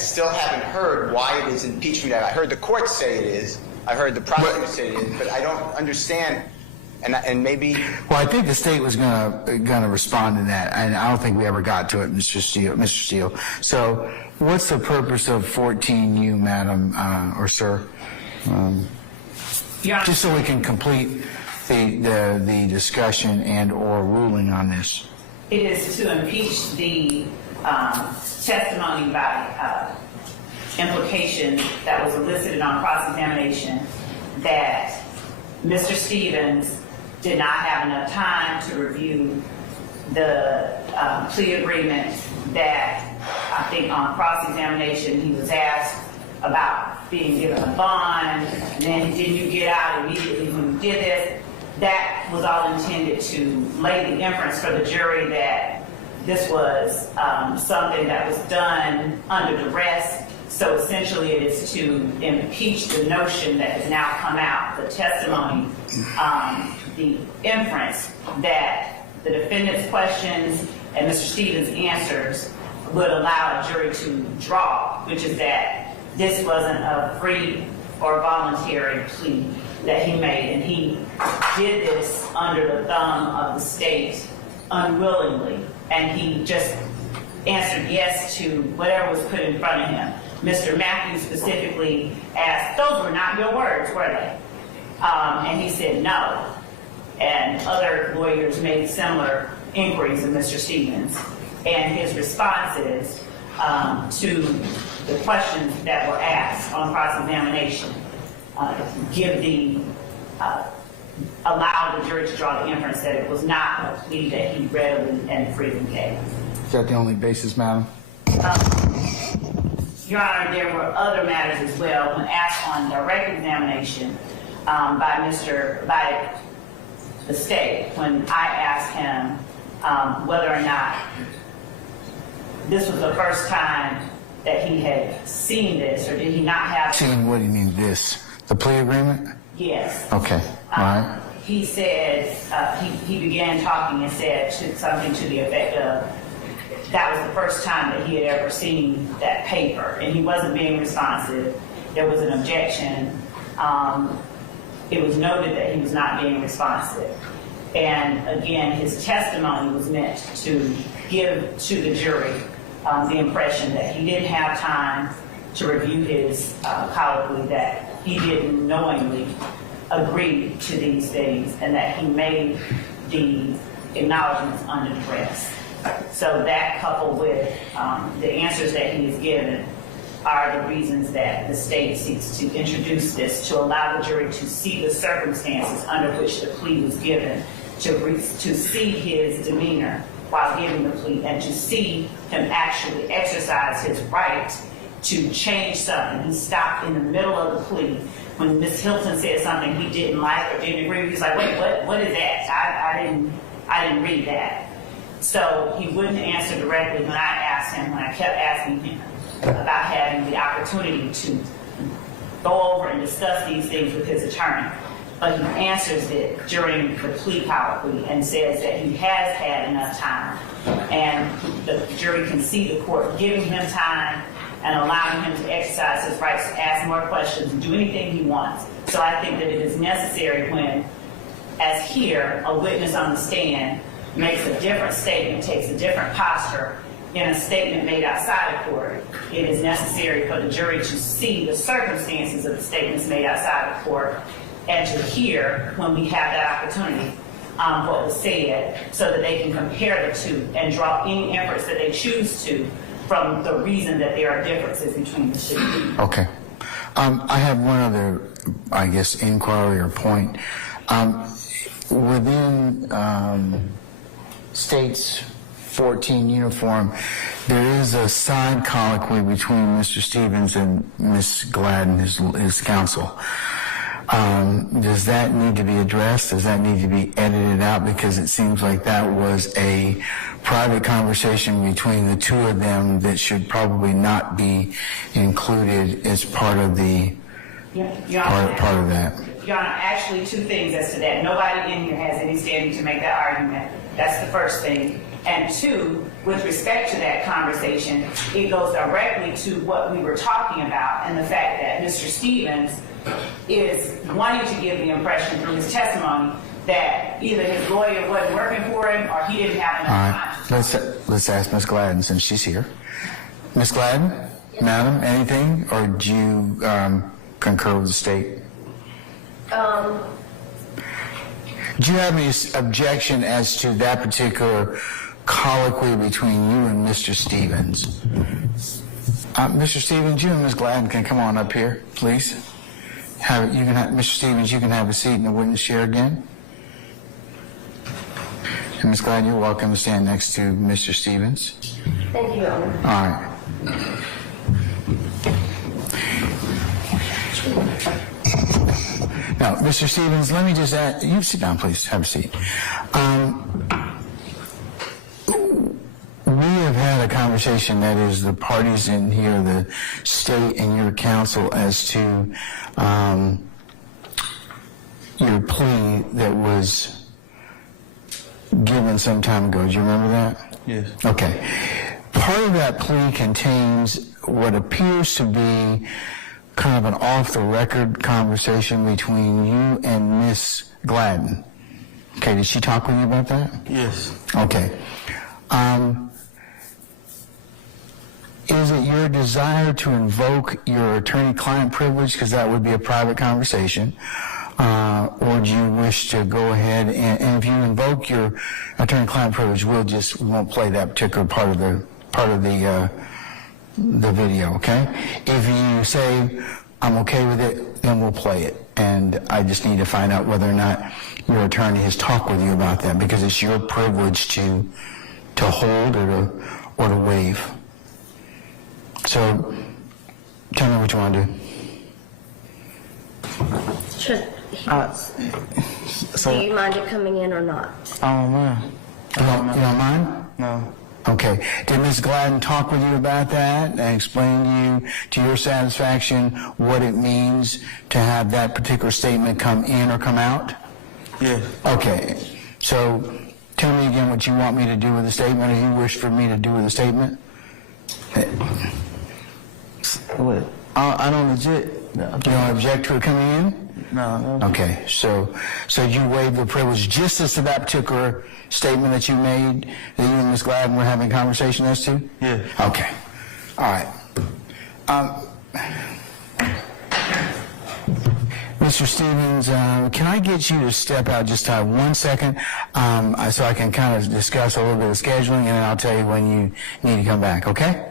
still haven't heard why it is impeachment. I heard the court say it is. I heard the prosecutor say it is, but I don't understand. And maybe. Well, I think the state was gonna respond to that, and I don't think we ever got to it, Mr. Steele. So, what's the purpose of 14U, Madam or Sir? Just so we can complete the discussion and or ruling on this. It is to impeach the testimony by implication that was elicited on cross-examination that Mr. Stevens did not have enough time to review the plea agreement, that I think on cross-examination he was asked about being given a bond, and then didn't you get out immediately when you did this? That was all intended to lay the inference for the jury that this was something that was done under duress. So essentially it is to impeach the notion that has now come out, the testimony, the inference that the defendant's questions and Mr. Stevens' answers would allow a jury to draw, which is that this wasn't a free or voluntary plea that he made, and he did this under the thumb of the state unwillingly, and he just answered yes to whatever was put in front of him. Mr. Matthews specifically asked, those were not your words, were they? And he said no. And other lawyers made similar inquiries of Mr. Stevens, and his responses to the questions that were asked on cross-examination allow the jury to draw the inference that it was not a plea that he readily and freely gave. Is that the only basis, Madam? Your Honor, there were other matters as well. When asked on direct examination by the state, when I asked him whether or not this was the first time that he had seen this, or did he not have... Seen, what do you mean this? The plea agreement? Yes. Okay, all right. He said, he began talking and said something to the effect of, that was the first time that he had ever seen that paper, and he wasn't being responsive. There was an objection. It was noted that he was not being responsive. And again, his testimony was meant to give to the jury the impression that he didn't have time to review his colloquy, that he didn't knowingly agree to these things, and that he made the acknowledgments under duress. So that, coupled with the answers that he has given, are the reasons that the state seeks to introduce this, to allow the jury to see the circumstances under which the plea was given, to see his demeanor while giving the plea, and to see him actually exercise his right to change something. He stopped in the middle of the plea when Ms. Hilton said something he didn't like or didn't agree with. He's like, wait, what is that? I didn't read that. So he wouldn't answer directly when I asked him, when I kept asking him about having the opportunity to go over and discuss these things with his attorney. But he answers it during the plea colloquy and says that he has had enough time, and the jury can see the court giving him time and allowing him to exercise his rights to ask more questions and do anything he wants. So I think that it is necessary when, as here, a witness on the stand makes a different statement, takes a different posture in a statement made outside of court, it is necessary for the jury to see the circumstances of the statements made outside of court, and to hear, when we have that opportunity, what was said, so that they can compare the two and draw any inference that they choose to from the reason that there are differences between the two. Okay. I have one other, I guess, inquiry or point. Within state's 14 uniform, there is a side colloquy between Mr. Stevens and Ms. Gladden, his counsel. Does that need to be addressed? Does that need to be edited out? Because it seems like that was a private conversation between the two of them that should probably not be included as part of the part of that. Your Honor, actually two things as to that. Nobody in here has any standing to make that argument. That's the first thing. And two, with respect to that conversation, it goes directly to what we were talking about and the fact that Mr. Stevens is wanting to give the impression through his testimony that either his lawyer wasn't working for him or he didn't have enough time. Let's ask Ms. Gladden since she's here. Ms. Gladden, madam, anything, or do you concur with the state? Do you have any objection as to that particular colloquy between you and Mr. Stevens? Mr. Stevens, you and Ms. Gladden can come on up here, please. Mr. Stevens, you can have a seat in the witness chair again. And Ms. Gladden, you're welcome to stand next to Mr. Stevens. Thank you, Your Honor. All right. Now, Mr. Stevens, let me just add, you sit down, please. Have a seat. We have had a conversation, that is the parties in here, the state and your counsel, as to your plea that was given some time ago. Do you remember that? Yes. Okay. Part of that plea contains what appears to be kind of an off-the-record conversation between you and Miss Gladden. Okay, did she talk with you about that? Yes. Okay. Is it your desire to invoke your attorney-client privilege, because that would be a private conversation, or do you wish to go ahead and if you invoke your attorney-client privilege, we won't play that particular part of the video, okay? If you say, I'm okay with it, then we'll play it. And I just need to find out whether or not your attorney has talked with you about that, because it's your privilege to hold or to waive. So, tell me what you want to do. Should do you mind it coming in or not? I don't know. You don't mind? No. Okay. Did Ms. Gladden talk with you about that and explain to your satisfaction what it means to have that particular statement come in or come out? Yes. Okay. So tell me again what you want me to do with the statement, or you wish for me to do with the statement? What? I don't legit. You don't object to it coming in? No. Okay, so you waive the privilege just as to that particular statement that you made, that you and Ms. Gladden were having a conversation as to? Yeah. Okay, all right. Mr. Stevens, can I get you to step out just 1 second, so I can kind of discuss a little bit of scheduling, and then I'll tell you when you need to come back, okay?